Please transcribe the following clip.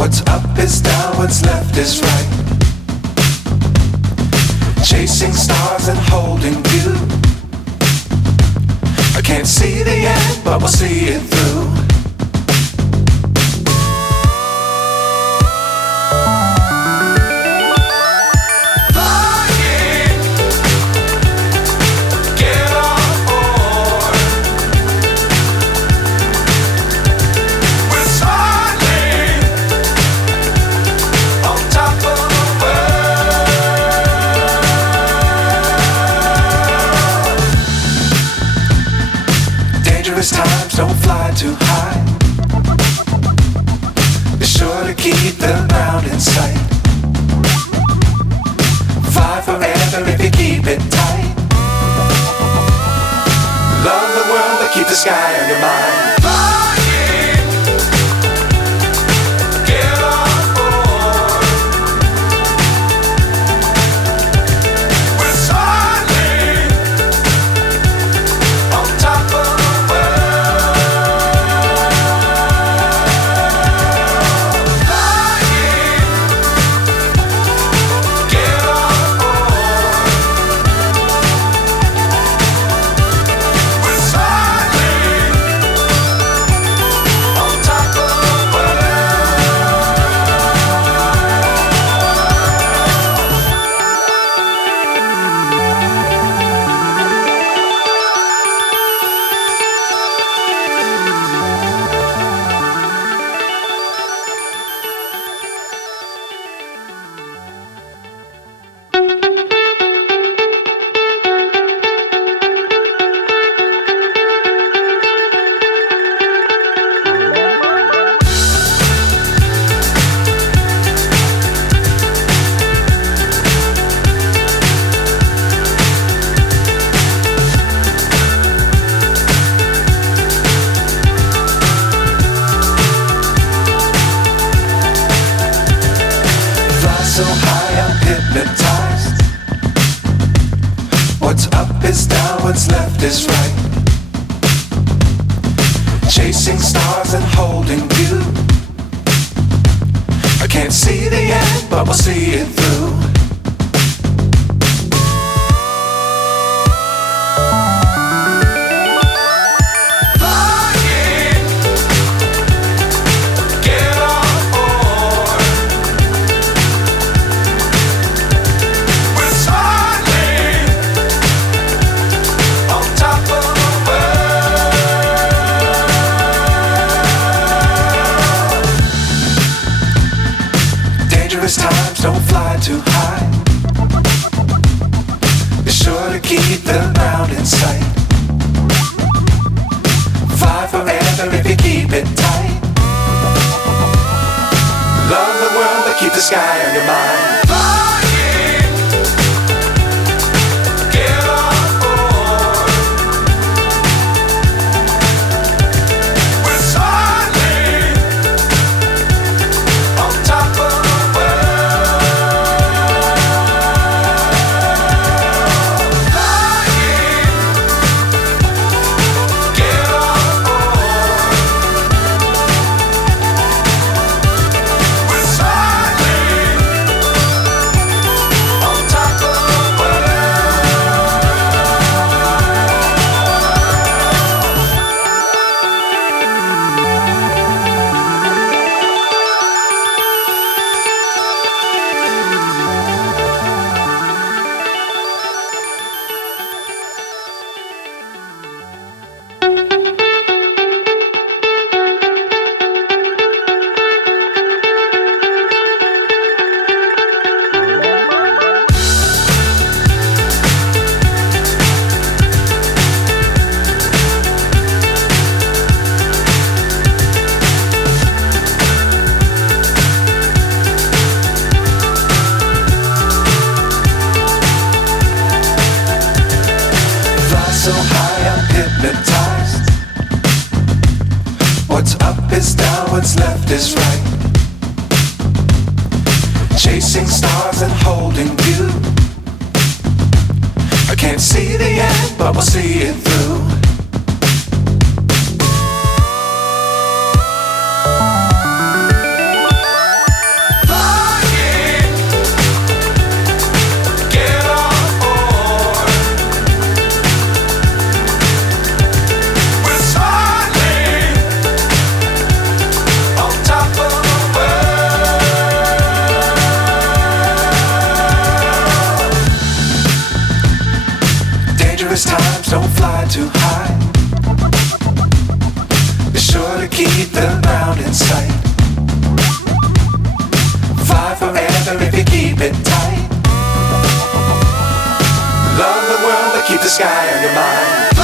What's up is down, what's left is right. Chasing stars and holding you. I can't see the end, but we'll see it through. Times don't fly too high. Be sure to keep the ground in sight. Fly forever if you keep it tight. Love the world but keep the sky on your mind. So high I'm hypnotized. What's up is down, what's left is right. Chasing stars and holding you. I can't see the end, but we'll see it through. Times don't fly too high. Be sure to keep the ground in sight. Fly forever if you keep it tight. Love the world but keep the sky on your mind. So high I'm hypnotized. What's up is down, what's left is right. Chasing stars and holding you. I can't see the end, but we'll see it through. found in sight. Fly forever if you keep it tight. Love the world but keep the sky on your mind.